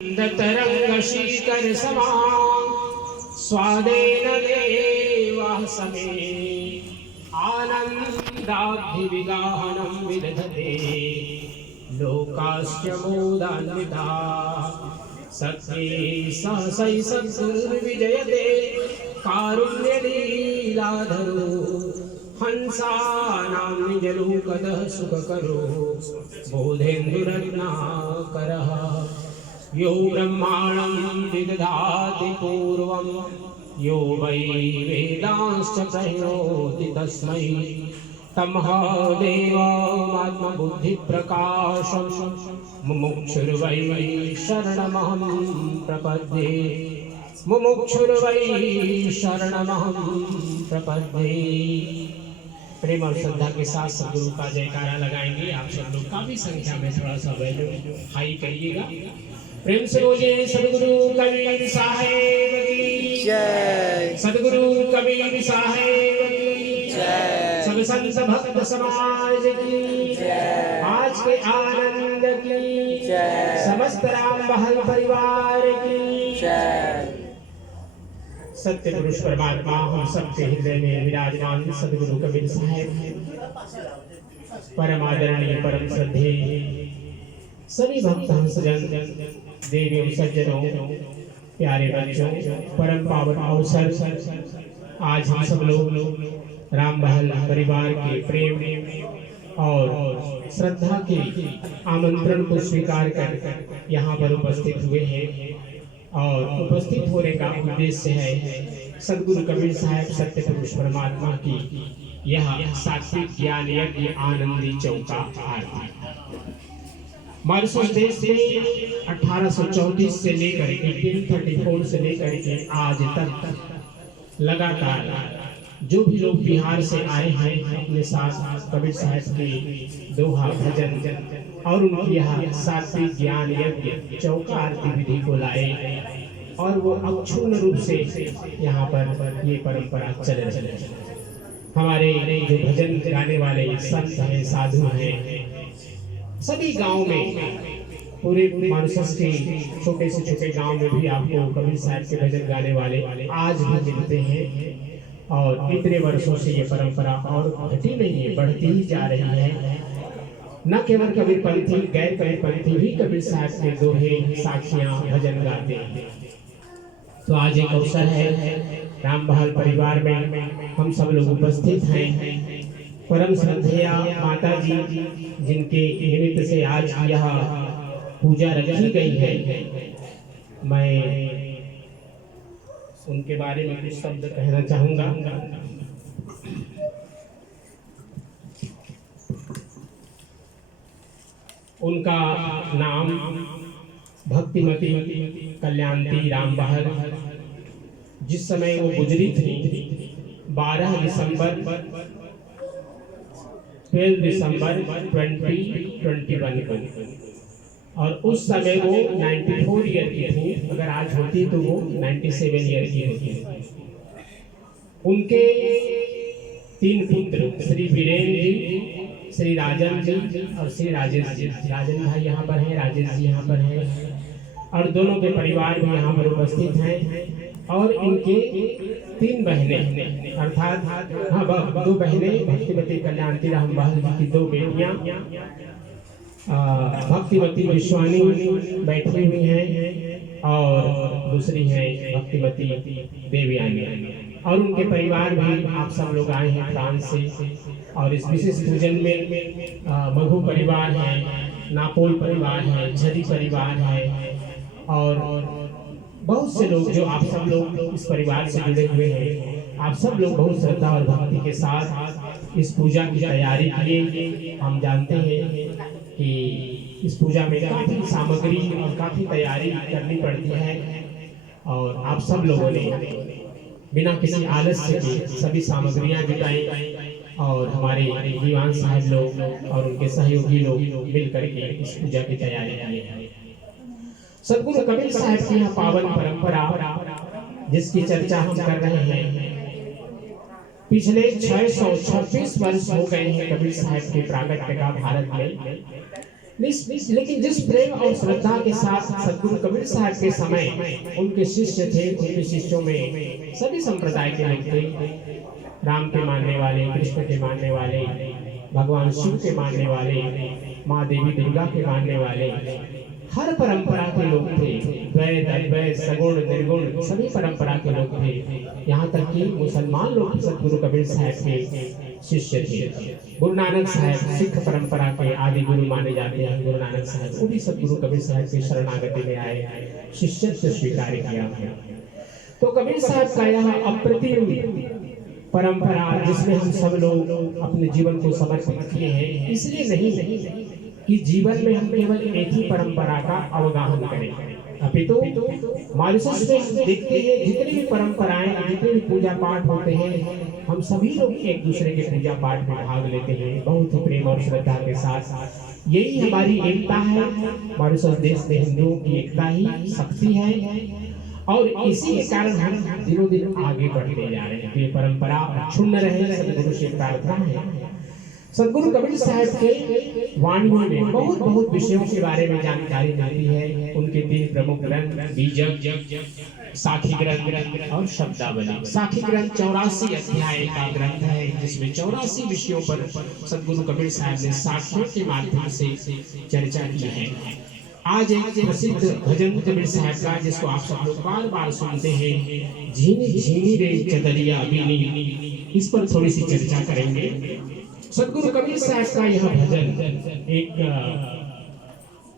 तरंग शीकर समा स्वादेन देवाः समे आनन्दाभिविगाहनं विदधते लोकाश्च मोदान्विताः सत्ये सहसै सद्गुरुर्विजयते कारुण्यलीलाधरो हंसानां निजलोकतः सुखकरो बोधेन्दुरत्नाकरः यो ब्रह्माणं विदधाति पूर्वं यो वै वेदांश्च प्रहिणोति तस्मै तमः देवमात्मबुद्धिप्रकाशं मुमुक्षुर्वै शरणमहं प्रपद्ये मुमुक्षुर्वै शरणमहं प्रपद्ये। प्रेम और श्रद्धा के साथ सदगुरु का जयकारा लगाएंगे। आप सब लोग काफी संख्या में थोड़ा सा वैल्यू हाई करिएगा। प्रेम से बोलिए सदगुरु कबीर साहेब की जय, सदगुरु कबीर साहेब की जय, सब संत भक्त समाज की जय, आज के आनंद की जय, समस्त राम महल परिवार की जय। सत्य पुरुष परमात्मा हम सबके हृदय में विराजमान सदगुरु कबीर साहेब परम आदरणीय परम श्रद्धेय सभी भक्त सज्जन देवियों सज्जनों प्यारे बच्चों परम पावन अवसर आज हम सब लोग राम महल परिवार के प्रेम और श्रद्धा के आमंत्रण को स्वीकार कर यहाँ पर उपस्थित हुए हैं और उपस्थित होने का उद्देश्य है सदगुरु कबीर साहेब सत्य पुरुष परमात्मा की यह सात्विक ज्ञान यज्ञ आनंदी चौका आरती। मॉरिशस देश में 1834 से लेकर 1834 से लेकर के आज तक लगातार जो भी लोग बिहार से आए हैं अपने साथ कबीर साहब के दोहा भजन और उनकी यह सात्विक ज्ञान यज्ञ चौका आरती विधि को लाए और वो अक्षुण्ण रूप से यहाँ पर ये परंपरा चले चले। हमारे जो भजन गाने वाले संत हैं साधु हैं सभी गांव में पूरे मॉरिशस के छोटे से छोटे गांव में भी आपको कबीर साहब के भजन गाने वाले आज भी मिलते हैं और इतने वर्षों से ये परंपरा और घटी नहीं है, बढ़ती ही जा रही है। न केवल कबीर पंथी गैर कबीर पंथी भी कबीर साहब के दोहे साखियां भजन गाते हैं। तो आज एक अवसर है राम महल परिवार में हम सब लोग उपस्थित हैं। परम श्रद्धेय माता जी जिनके निमित्त से आज यह पूजा रखी गई है, मैं उनके बारे में कुछ शब्द कहना चाहूंगा। उनका नाम भक्तिमती कल्याणती राम महल। जिस समय वो गुजरी थी 12 दिसंबर 2021 को और उस समय वो 94 ईयर की थी। अगर आज होती तो वो 97 ईयर की होती। उनके 3 पुत्र श्री वीरेंद्र जी, श्री राजन जी और श्री राजेश जी। राजन भाई यहाँ पर हैं, राजेश जी यहाँ पर हैं और दोनों के परिवार भी यहाँ पर उपस्थित हैं। और इनके 3 बहनें अर्थात 2 बहनें भक्तिमती कल्याणती राम महल जी की 2 बेटियाँ भक्तिमती विश्वानी बैठी हुई हैं और दूसरी है भक्तिमती देवयानी और उनके परिवार भी आप सब लोग आए हैं फ्रांस से। और इस विशेष पूजन में मघु परिवार है, नापोल परिवार है, झरी परिवार है और बहुत से लोग जो आप सब लोग इस परिवार से जुड़े हुए हैं। आप सब लोग बहुत श्रद्धा और भक्ति के साथ इस पूजा की तैयारी किए। हम जानते हैं कि इस पूजा में काफी सामग्री और काफी तैयारी करनी पड़ती है और आप सब लोगों ने बिना किसी आलस्य के सभी सामग्रियां जुटाई और हमारे दीवान साहब लोग और उनके सहयोगी लोग मिल करके इस पूजा की तैयारी की है। सदगुरु कबीर साहब की यह पावन परंपरा जिसकी चर्चा हम कर रहे हैं, पिछले 626 वर्ष हो गए हैं कबीर साहब के प्राकट्य का भारत में। लेकिन जिस प्रेम और श्रद्धा के साथ सदगुरु कबीर साहब के समय उनके शिष्य थे, उनके शिष्यों में सभी संप्रदाय के लोग थे। राम के मानने वाले, कृष्ण के मानने वाले, भगवान शिव के मानने वाले, माँ देवी दुर्गा के मानने वाले, हर परंपरा के लोग थे। द्वैत, अद्वैत, सगुण, निर्गुण सभी परंपरा के लोग थे। यहाँ तक कि मुसलमान लोग सदगुरु कबीर साहब के शिष्य थे। गुरु नानक साहब सिख परंपरा के आदि गुरु माने जाते हैं। गुरु नानक साहब वो भी सदगुरु कबीर साहब की शरणागति में आए, शिष्यत्व स्वीकार किया। तो कबीर साहब का यह अप्रतिम परंपरा जिसमें हम सब लोग अपने जीवन को समर्पित किए हैं, इसलिए नहीं कि जीवन में हम केवल एक ही परंपरा का अवगाहन करें, अपितु मॉरिशस में हम देखते हैं जितनी भी परंपराएं, जितने भी पूजा पाठ होते हैं, हम सभी लोग एक दूसरे के पूजा पाठ में भाग लेते हैं बहुत ही प्रेम और श्रद्धा के साथ। यही हमारी एकता है। मॉरिशस देश में हिंदुओं की एकता ही शक्ति है और इसी के कारण हम दिनों दिन आगे बढ़ते जा रहे हैं। ये परंपरा क्षुण्ण रहे, सदगुरु से प्रार्थना है। सदगुरु कबीर साहब के वाणियों में बहुत विषयों के बारे में जानकारी मिलती है। उनके 3 प्रमुख ग्रंथ बीजक, साखी ग्रंथ और शब्दावली। साखी ग्रंथ 84 अध्याय का ग्रंथ है, जिसमें 84 विषयों पर सदगुरु कबीर साहब ने साखियों के माध्यम से चर्चा की है। आज एक प्रसिद्ध भजन कबीर साहब का, जिसको आप सब लोग बार बार सुनते हैं, झीनी झीनी रे चदरिया बीनी, इस पर थोड़ी सी चर्चा करेंगे। सदगुरु कबीर साहब का यह भजन एक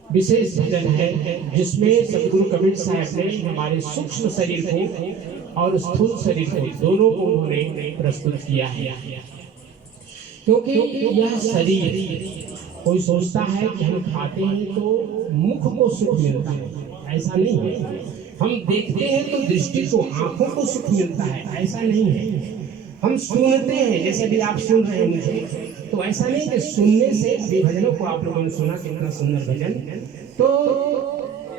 विशेष भजन है, जिसमें सदगुरु कबीर साहब ने हमारे सूक्ष्म शरीर को और स्थूल शरीर को दोनों को उन्होंने प्रस्तुत किया है। क्योंकि यह शरीर, कोई सोचता है कि हम खाते हैं तो मुख को सुख मिलता है, ऐसा नहीं है। हम देखते हैं तो दृष्टि को, आंखों को सुख मिलता है, ऐसा नहीं है। हम सुनते हैं, जैसे भी आप सुन रहे हैं मुझे, तो ऐसा नहीं कि सुनने से, अभी भजनों को आप लोगों ने सुना, कितना सुंदर भजन, तो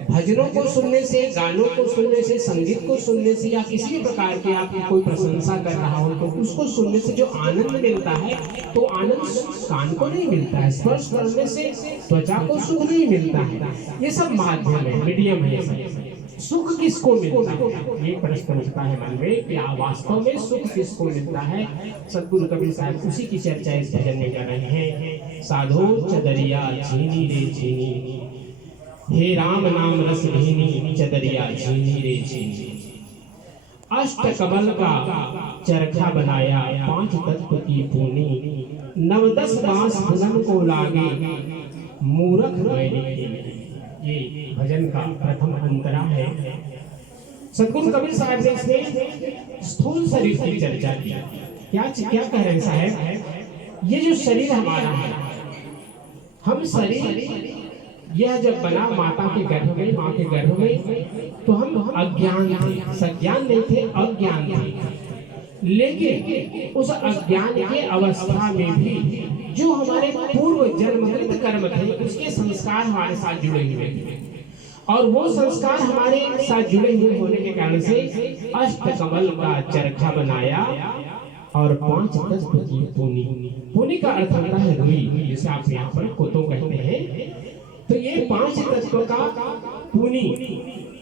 भजनों को सुनने से, गानों को सुनने से, संगीत को सुनने से, या किसी भी प्रकार की आपकी कोई प्रशंसा कर रहा हो तो उसको सुनने से जो आनंद मिलता है, तो आनंद कान को नहीं मिलता है। स्पर्श करने से त्वचा को सुख नहीं मिलता है। ये सब माध्यम है, मीडियम है। सुख किसको मिलता है, ये प्रश्न उठता है मन में कि वास्तव में सुख किसको मिलता है। सदगुरु कबीर साहब उसी की चर्चा इस भजन में कर रहे हैं। साधो चदरिया झीनी रे झीनी, हे राम नाम रस भीनी, चदरिया झीनी रे झीनी। अष्ट कमल का चरखा बनाया, 5 तत्व की पूनी, 9-10 बांस भुवन को लागे, मूरख मैंने। ये भजन का प्रथम अंतरा है। सदगुरु कबीर साहब ने इसमें स्थूल शरीर की चर्चा की। क्या कह रहे हैं साहब, ये जो शरीर हमारा है, हम शरीर यह जब बना माता के गर्भ में, माँ के गर्भ में, तो हम अज्ञान थे, सज्ञान नहीं थे, अज्ञान थे। लेकिन उस अज्ञान के अवस्था में भी जो हमारे पूर्व जन्मकृत कर्म थे, उसके संस्कार हमारे साथ जुड़े हुए थे, और वो संस्कार हमारे साथ जुड़े हुए होने के कारण से अष्ट कमल का चरखा बनाया और 5 तत्व की पूनी। पूनी का अर्थ होता है रुई, जिसे आप यहाँ पर कोतो कहते हैं। तो ये 5 तत्व का पूनी,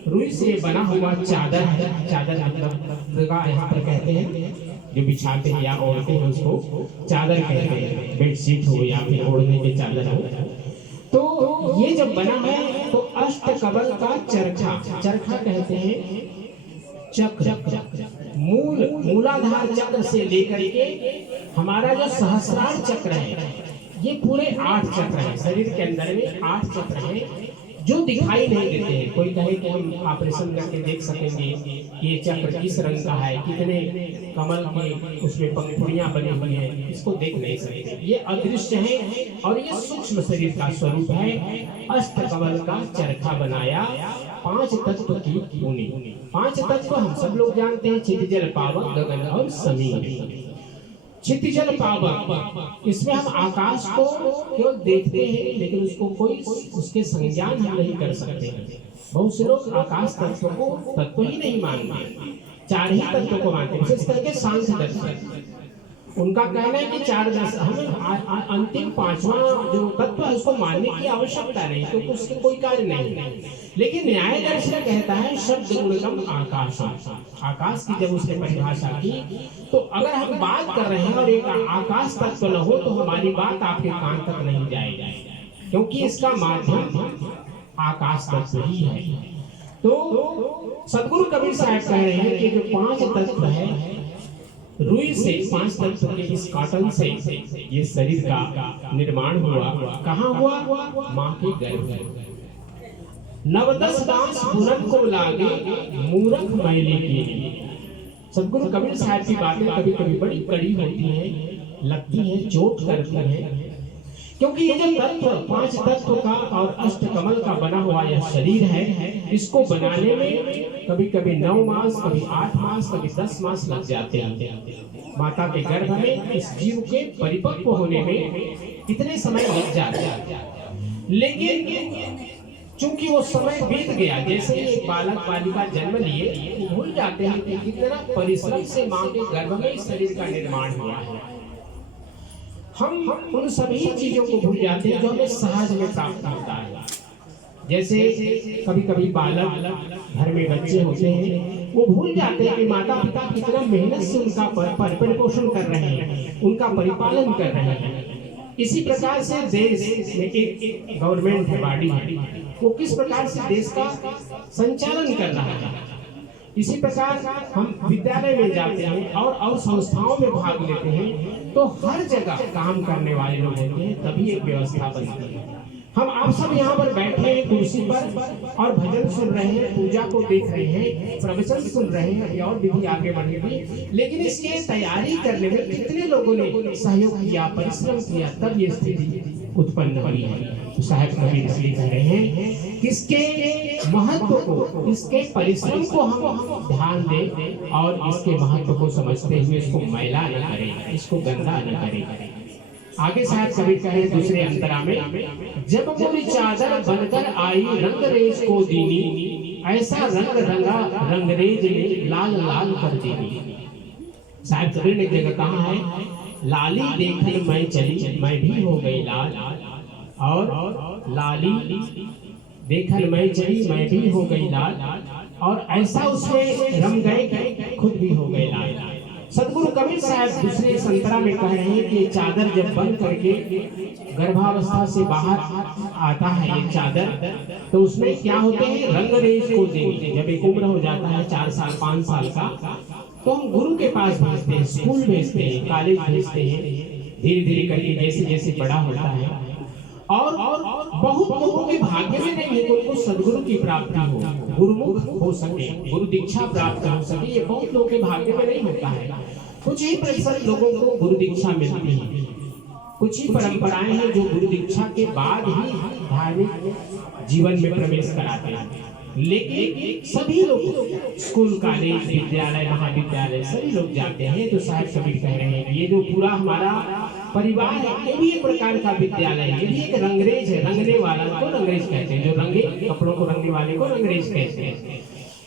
रुई से बना हुआ चादर है। चादर मतलब यहाँ पर कहते हैं जो बिछाते हैं या ओढ़ते हैं, उसको चादर कहते हैं। बेडशीट हो या फिर ओढ़ने की चादर हो। तो ये जब बना है तो अष्ट कमल का चरखा कहते हैं चक्र, मूलाधार चक्र से लेकर के हमारा जो सहस्रार चक्र है, ये पूरे 8 चक्र हैं। शरीर के अंदर में 8 चक्र हैं जो दिखाई नहीं देते हैं। कोई कहे कि हम ऑपरेशन करके देख सकेंगे ये चक्र किस रंग का है, कितने कमल के उसमें पंखुड़ियां बनी हुई हैं, इसको देख नहीं सकते। ये अदृश्य है और ये सूक्ष्म शरीर का स्वरूप है। अष्ट कमल का चरखा बनाया, 5 तत्व की पूनी। 5 तत्व हम सब लोग जानते हैं, क्षितिजल, पावक, गगन और समीर। क्षितिजल पावक, इसमें हम आकाश को केवल देखते हैं, लेकिन उसको कोई उसके संज्ञान हम नहीं कर सकते हैं। बहुत से लोग आकाश तत्व को तत्व ही नहीं मानते, 4 ही तत्व को मानते हैं, विशेष करके सांख्य दर्शन। उनका कहना है कि 4-10 हमें अंतिम 5वां जो तत्व है उसको मानने की आवश्यकता नहीं, तो उसके कोई कार्य नहीं है। लेकिन न्याय दर्शन कहता है शब्द गुणगम आकाश, आकाश की जब उसने परिभाषा की, तो अगर हम बात कर रहे हैं और एक आकाश तत्व न हो तो हमारी बात आपके कान तक नहीं जाएगी, क्योंकि इसका माध्यम आकाश तत्व ही है। तो सदगुरु कबीर साहब कह रहे हैं कि जो 5 तत्व है, रुई से 5 तत्व के इस कॉटन से ये शरीर का निर्माण हुआ। कहाँ हुआ? माँ के गर्भ में। 9-10 दास पुरन को लागे मूरख मैले की। सदगुरु कबीर साहब की बातें कभी कभी बड़ी कड़ी होती हैं, लगती हैं, चोट करती हैं, क्योंकि ये जो तत्व 5 तत्व का और अष्टकमल का बना हुआ यह शरीर है, इसको बनाने में कभी कभी 9 मास, कभी 8 मास, कभी 10 मास लग जाते हैं। माता के गर्भ में इस जीव के परिपक्व होने में इतने समय लग जाते हैं। लेकिन चूंकि वो समय बीत गया, जैसे ही एक बालक बालिका जन्म लिए भूल जाते हैं कि कितना परिश्रम से माँ के गर्भ में इस शरीर का निर्माण हुआ है। हम उन सभी चीजों को भूल जाते हैं जो हमें सहज में प्राप्त होता है। जैसे कभी कभी बालक, घर में बच्चे होते हैं, वो भूल जाते हैं कि माता पिता कितना मेहनत से उनका परिपोषण कर रहे हैं, उनका परिपालन कर रहे हैं। इसी प्रकार से देश में एक गवर्नमेंट है, बॉडी है, वो किस प्रकार से देश का संचालन कर रहा है। इसी प्रकार हम विद्यालय में जाते हैं और संस्थाओं में भाग लेते हैं, तो हर जगह काम करने वाले लोग होते हैं, तभी एक व्यवस्था बनती है। हम आप सब यहाँ पर बैठे हैं कुर्सी पर और भजन सुन रहे हैं, पूजा को देख रहे हैं, प्रवचन सुन रहे हैं, और विधि आगे बढ़ेगी। लेकिन इसके तैयारी करने में कितने लोगों ने सहयोग किया, परिश्रम किया, तब ये स्थिति उत्पन्न हुई है। तो साहब कबीर इसलिए कह रहे हैं कि इसके महत्व को, इसके परिश्रम को हम ध्यान दें और इसके महत्व को समझते हुए इसको मैला न करें, इसको गंदा न करें। आगे साहब कबीर कहे दूसरे अंतरा में, जब मोरी चादर बनकर आई रंगरेज को दीनी, ऐसा रंग रंगा रंगरेज ने लाल लाल कर दीनी। साहब कबीर ने जगह कहा है, लाली देखन मैं चली मैं भी हो गई लाल, और लाली देखन मैं चली मैं भी हो गई लाल, और ऐसा उसमें रम गए खुद भी हो गए लाल। सदगुरु कबीर साहब दूसरे संतरा में कह रहे हैं कि चादर जब बंद करके गर्भावस्था से बाहर आता है ये चादर, तो उसमें क्या होते हैं, रंगरेज को देंगे। जब एक उम्र हो जाता है 4 साल 5 साल का, तो हम गुरु के पास भेजते हैं, स्कूल भेजते हैं, कॉलेज भेजते हैं, धीरे धीरे करके जैसे जैसे बड़ा होता है। और बहुत लोगों के भाग्य में नहीं है कि उनको सदगुरु की प्राप्ति हो, गुरुमुख हो सके, गुरु दीक्षा प्राप्त हो सके, ये बहुत लोगों के भाग्य में नहीं होता है। कुछ ही प्रतिशत लोगों को गुरु दीक्षा मिलती है। कुछ ही परंपराएं हैं जो गुरु दीक्षा के बाद ही धार्मिक जीवन में प्रवेश कराते हैं। लेकिन सभी लोग स्कूल, कॉलेज, विद्यालय, महाविद्यालय सभी लोग जाते हैं। तो साहब कबीर कह रहे हैं ये जो पूरा हमारा परिवार है, ये भी एक प्रकार का विद्यालय है, ये भी एक रंगरेज है। रंगने वाला को रंगरेज कहते हैं, जो रंगे कपड़ों को रंगने वाले को रंगरेज कहते हैं।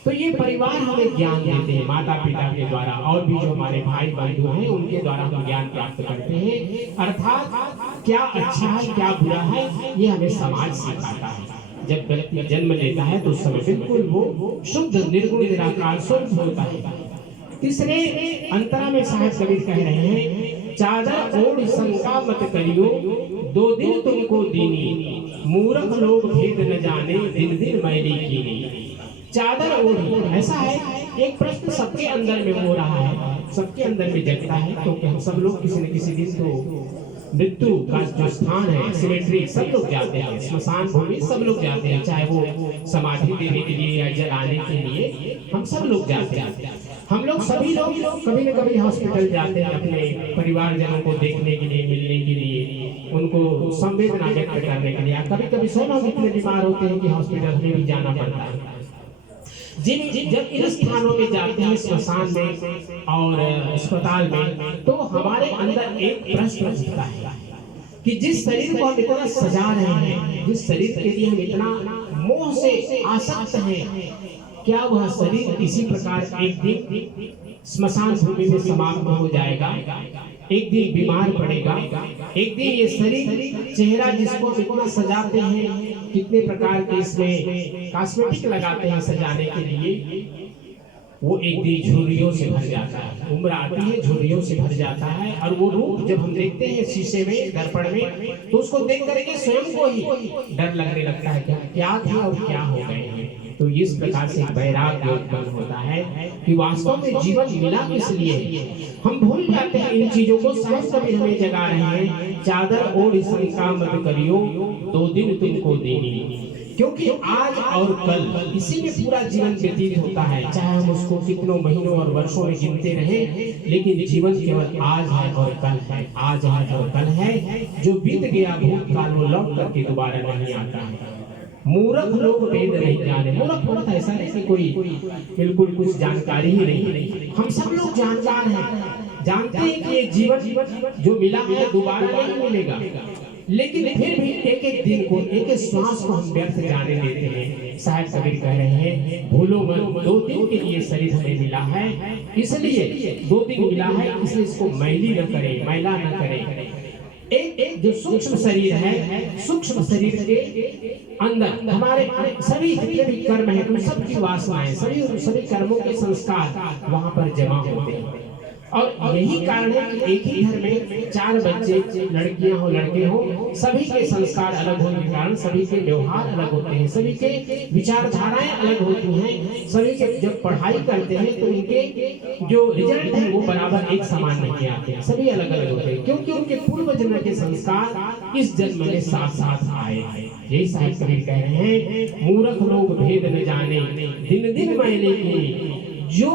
तो ये परिवार हमें ज्ञान देते हैं, माता पिता के द्वारा, और भी जो हमारे भाई बंधु हैं उनके द्वारा हम ज्ञान प्राप्त करते हैं। अर्थात क्या अच्छा है क्या बुरा है ये हमें समाज सिखाता है। जब व्यक्ति जन्म लेता है तो उस समय बिल्कुल वो शुद्ध निर्गुण निराकार शुद्ध होता है। तीसरे अंतरा में साहब कबीर कह रहे हैं, चादर ओढ़ शंका मत करियो 2 दिन तुमको दीनी, मूर्ख लोग भेद न जाने दिन दिन मैली कीनी। चादर ओढ़ी, ऐसा है एक प्रश्न सबके अंदर में हो रहा है, सबके अंदर में जगता है, क्योंकि हम सब लोग किसी न किसी दिन तो मृत्यु का जो स्थान है सिमेट्री, सब लोग जाते हैं, स्मशान भूमि सब लोग जाते हैं, चाहे वो समाधि देने के लिए या जलाने के लिए, हम सब लोग जाते हैं। हम लोग सभी लोग कभी न कभी हॉस्पिटल जाते हैं अपने परिवारजनों को देखने के लिए, मिलने के लिए, उनको संवेदना व्यक्त करने के लिए। कभी कभी सब लोग इतने बीमार होते हैं कि हॉस्पिटल में भी जाना पड़ता है। जब इन स्थानों में जाते हैं, स्मशान में और अस्पताल में, तो हमारे अंदर एक प्रश्न उठता है कि जिस शरीर को हम इतना सजा रहे हैं, जिस शरीर के लिए हम इतना मोह से आसक्त हैं, क्या वह शरीर इसी प्रकार एक दिन स्मशान भूमि में समाप्त हो जाएगा? एक दिन बीमार पड़ेगा, एक दिन ये शरीर चेहरा जिसको इतना सजाते हैं, कितने प्रकार के इसमें कॉस्मेटिक लगाते हैं सजाने के लिए, वो एक दिन झुर्रियों से भर जाता है। उम्र आती है, झुर्रियों से भर जाता है, और वो रूप जब हम देखते हैं शीशे में, दर्पण में, तो उसको देख करके स्वयं को ही डर लगने लगता है कि क्या थे और क्या हो गए हैं। तो इस प्रकार से वैराग्य उत्पन्न होता है कि वास्तव में जीवन मिला किस लिए। हम भूल जाते हैं इन चीजों को। साहब कभी हमें जगा रहे हैं, चादर ओढ़ शंका मत करियो, 2 दिन तुमको देनी। क्योंकि आज और कल इसी में पूरा जीवन व्यतीत होता है, चाहे हम उसको कितनों महीनों और वर्षों में गिनते रहें, लेकिन जीवन केवल आज है और कल है, आज है और कल है। जो बीत गया भूतकाल वो लौट करके दोबारा नहीं आता है। मूर्ख लोग वेद नहीं जाने। मूर्ख मतलब ऐसा नहीं कि कोई बिल्कुल कुछ जानकारी ही नहीं। हम सब लोग जानकार हैं, जानते हैं कि ये जीवन जो मिला है दोबारा नहीं मिलेगा, लेकिन फिर भी एक एक दिन को, एक एक श्वास को हम व्यर्थ जाने देते हैं। साहब कबीर कह रहे हैं, भूलो मत, 2 दिन के लिए शरीर हमें मिला है, इसलिए 2 दिन मिला है, इसलिए इसको मैली न करे, मैला न करे। एक जो सूक्ष्म शरीर है, सूक्ष्म शरीर के अंदर हमारे सभी जितने भी कर्म हैं, उन सब की वासनाएं, सभी कर्मों के संस्कार वहां पर जमा होते हैं। और यही कारण है कि एक ही घर में 4 बच्चे, लड़कियां हो लड़के हो, सभी के संस्कार अलग होने के कारण सभी के व्यवहार अलग होते हैं, सभी के विचारधाराएं अलग होती हैं, सभी के जब पढ़ाई करते हैं तो उनके जो रिजल्ट है वो बराबर एक समान नहीं आते हैं, सभी अलग अलग होते हैं, क्योंकि उनके पूर्व जन्म के संस्कार इस जन्म में साथ साथ आए हैं। यही साहिब कबीर कह रहे हैं, मूर्ख लोग भेद न जाने, दिन दिन मैले की। जो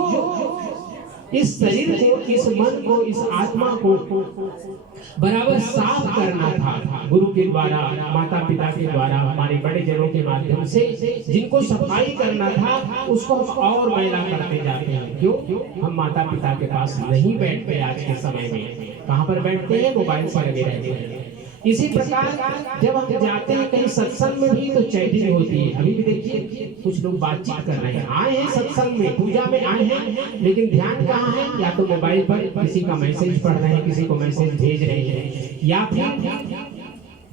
इस शरीर को, इस मन को, इस आत्मा को बराबर साफ करना था, गुरु के द्वारा, माता पिता के द्वारा, हमारे बड़े जनों के माध्यम से जिनको सफाई करना था, उसको हम और मैला करते जाते हैं। क्यों? हम माता पिता के पास नहीं बैठते। आज के समय में कहाँ पर बैठते हैं? मोबाइल से लगे रहते हैं। इसी प्रकार जब हम जाते हैं कहीं सत्संग में भी तो चैटिंग होती है। अभी भी देखिए कुछ लोग बातचीत कर रहे हैं, आए हैं सत्संग में, पूजा में आए हैं, लेकिन ध्यान कहाँ है? या तो मोबाइल पर किसी का मैसेज पढ़ रहे हैं, किसी को मैसेज भेज रहे हैं, या फिर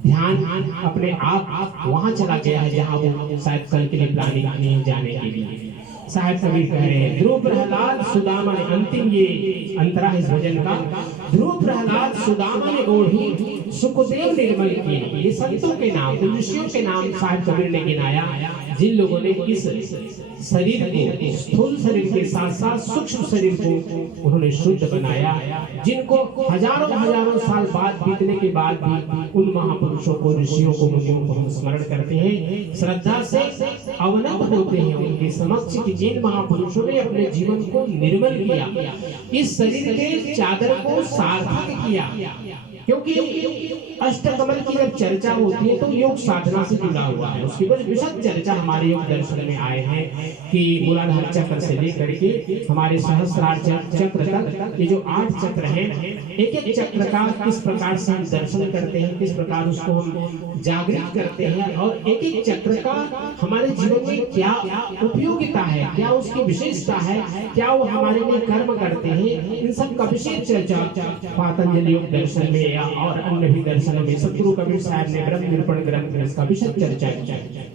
ध्यान अपने आप वहां चला गया है जहाँ वो शायद कल के लिए प्लानिंग जाने के लिए। साहिब कबीर कह रहे हैं, ध्रुव प्रहलाद सुदामा ने, अंतिम ये अंतरा इस भजन का, ध्रुव प्रहलाद सुदामा ने ओढ़ी सुखदेव निर्मल किए। ये संतों के नाम, ऋषियों के नाम साहिब कबीर ने गिनाया, जिन लोगों ने इस शरीर को, स्थूल शरीर के साथ साथ सूक्ष्म शरीर को उन्होंने शुद्ध बनाया, जिनको हजारों साल बाद बीतने के बाद भी उन महापुरुषों को, ऋषियों को, मुनियों को हम स्मरण करते हैं, श्रद्धा से अवनत होते हैं उनके समक्ष कि जिन महापुरुषों ने अपने जीवन को निर्मल किया, इस शरीर के चादर को सार्थक किया। क्योंकि अष्टकमल की जब चर्चा होती है तो योग साधना से जुड़ा हुआ है, उसकी बड़ी विशद चर्चा हमारे योग दर्शन में आए हैं कि मूलाधार चक्र से लेकर के हमारे सहस्रार चक्र तक ये जो 8 चक्र हैं, एक एक चक्र का किस प्रकार से हम दर्शन करते हैं, किस प्रकार उसको हम जागृत करते हैं, और एक एक चक्र का हमारे जीवन में क्या उपयोगिता है, क्या उसकी विशेषता है, क्या वो हमारे लिए कर्म करते हैं, इन सब का विशेष चर्चा पातंजलि योग दर्शन में और अन्य भी दर्शनों में सतगुरु कबीर साहब ने ब्रह्म निरूपण ग्रंथ में इसका विशद चर्चा की।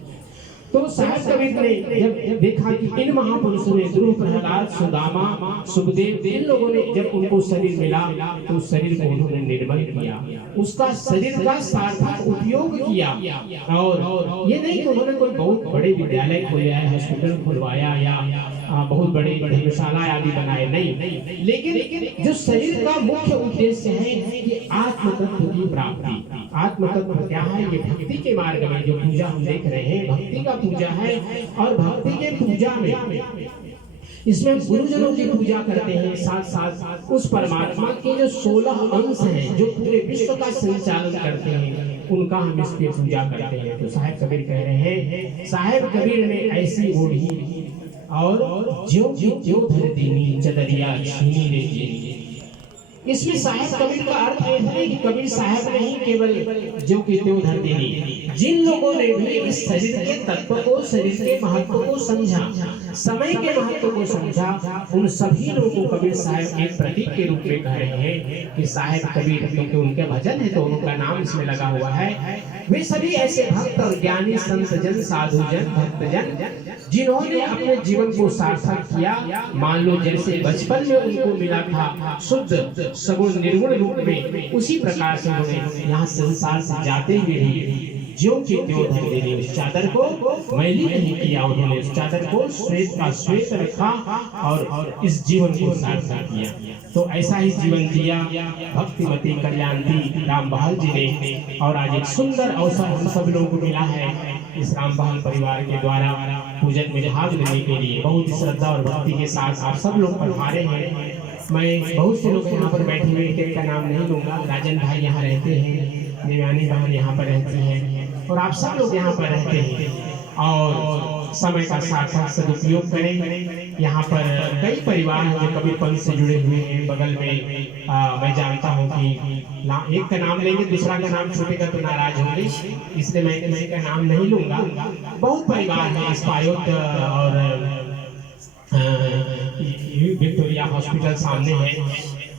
तो साहिब कबीर ने जब देखा कि इन महापुरुषों ने, ध्रुव प्रहलाद, सुदामा, सुखदेव, इन लोगों ने जब उनको शरीर मिला तो उस शरीर को उन्होंने निर्मल किया, उसका शरीर का सार्थक उपयोग किया। और ये नहीं कि उन्होंने कोई बहुत बड़े विद्यालय खोला है, हॉस्पिटल खुलवाया या बहुत बड़े धर्मशाला आदि बनाए, नहीं, लेकिन जो शरीर का मुख्य उद्देश्य है कि आत्म तत्व की प्राप्ति। आत्म तत्व क्या है? ये भक्ति के मार्ग में जो पूजा हम देख रहे हैं, भक्ति का पूजा है, और भक्ति के पूजा में इसमें गुरुजनों की पूजा करते हैं, साथ साथ उस परमात्मा के जो 16 अंश हैं जो पूरे विश्व का संचालन करते हैं, उनका हम इसकी पूजा करते हैं। तो साहिब कबीर कह रहे हैं, साहिब कबीर ने ऐसी ओढ़ी और ज्यों ज्यों धर दीनी, चदरिया छीनी रे। इसमें साहेब कबीर का अर्थ है कि कबीर साहब नहीं केवल जो कि त्यों धर देनी, जिन लोगों ने भी इस शरीर के तत्व को, शरीर के महत्व को समझा, समय के महत्व को समझा, उन सभी लोगों को कबीर साहब एक प्रतीक के रूप में कह रहे हैं कि साहेब कबीर, क्योंकि उनके भजन है तो उनका नाम इसमें लगा हुआ है। वे सभी ऐसे भक्त और ज्ञानी संत जन, साधु जन, भक्त जन जिन्होंने अपने जीवन को सार्थक किया। मान लो जैसे बचपन में उनको मिला था शुद्ध सगुण निर्गुण रूप में, उसी प्रकार से उन्होंने यहाँ संसार से जाते हुए भी ज्यों के त्यों धर देने, उस चादर को मैली नहीं किया, उन्होंने उस चादर को श्वेत का श्वेत रखा और इस जीवन को सार्थक किया। तो ऐसा ही जीवन जिया भक्तिमती कल्याणती राम बहाल जी ने। और आज एक सुंदर अवसर हम सब लोगों को मिला है इस राम बहाल परिवार के द्वारा पूजन में भाग लेने के लिए। बहुत ही श्रद्धा और भक्ति के साथ आप सब लोग पधारे हैं। मैं बहुत से लोग यहाँ पर बैठे हुए, एक का नाम नहीं लूंगा, राजन भाई यहाँ रहते हैं, देवानी बहन यहाँ पर रहती है, और आप सब लोग यहाँ पर रहते हैं। और समय का सार्थक सदुपयोग करें। यहाँ पर कई परिवार हैं जो कबीर पंथ से जुड़े हुए हैं। बगल में मैं जानता हूँ कि एक का नाम लेंगे, दूसरा का नाम छूटेगा तो नाराज होंगे, इसलिए मैं किसी का नाम नहीं लूंगा। बहुत परिवार है इस पायोत और विक्टोरिया हॉस्पिटल सामने है।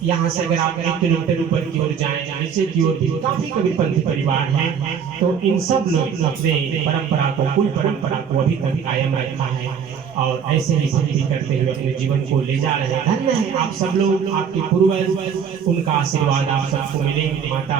यहाँ से अगर आप 1 किलोमीटर ऊपर की ओर जाएं, नीचे की ओर भी काफी कबीरपंथी परिवार हैं। तो इन सब लोग अपने परंपरा को, कुल परंपरा को अभी तक कायम रखा है और ऐसे ही भक्ति करते हुए अपने जीवन को ले जा रहे हैं। धन्य है आप सब लोग, आपके पूर्वज, उनका आशीर्वाद आप सबको मिले। माता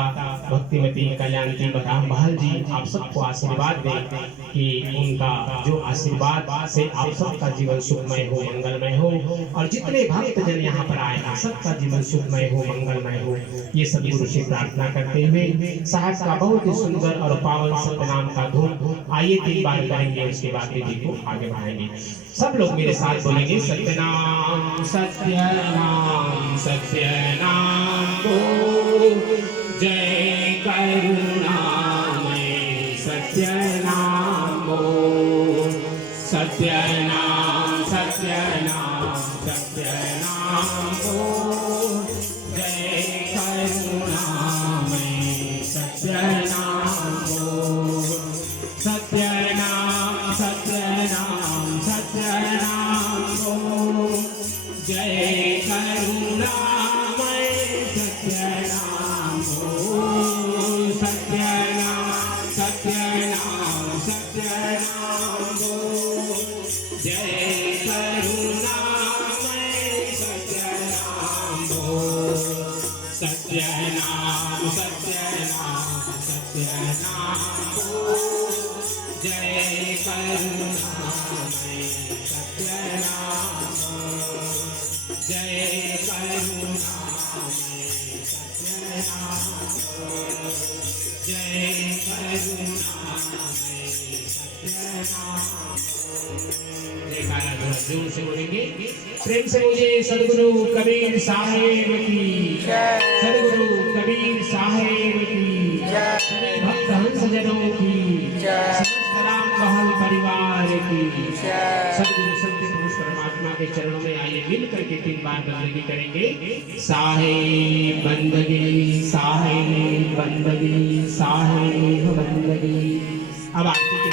भक्तिमती कल्याणती राम बहाल जी आप सबको आशीर्वाद दें कि उनका जो आशीर्वाद से आप सबका जीवन सुखमय हो, मंगलमय हो, और जितने भक्त जन यहाँ पर आए हैं सबका जीवन सुखमय हो, मंगलमय हो, ये सब गुरु से प्रार्थना करते हुए साहब का बहुत ही सुंदर और पावन सतनाम का धूम आइए 3 बार करेंगे, उसके बाद विधि को आगे बढ़ाएंगे। सब लोग मेरे साथ बोलेंगे सत्यनाम सत्यनाम सत्यनाम बोल, जय करुणामय सत्यनाम बोल, सत्यनाम सत्यनाम सत्यनाम बोल, जय करुणामय सत्यनाम बोल, सत्यनाम सत्यनाम सत्यनाम बोल, जय करुणामय सत्यनाम बोल, सत्यनाम सत्यनाम सत्यनाम बोल, जय करुणामय सत्यनाम बोल, सत्यनाम सत्यनाम सत्यनाम बोल, जय करुणामय सत्यनाम बोल, जय करुणामय सत्यनाम बोल, जय करुणामय सत्यनाम बोल। जयकारा जोर से बोलेंगे, प्रेम से मुझे सदगुरु कबीर साहेब की जय, सदगुरु कबीर साहेब की जय, भक्त हंस जनों की जय, समस्त राम बहाल परिवार की जय। सदगुरु सत्य पुरुष परमात्मा के चरणों में आइए मिल करके 3 बार बंदगी करेंगे। साहेब बंदगी, साहेब बंदगी, साहेब बंदगी। अब आरती के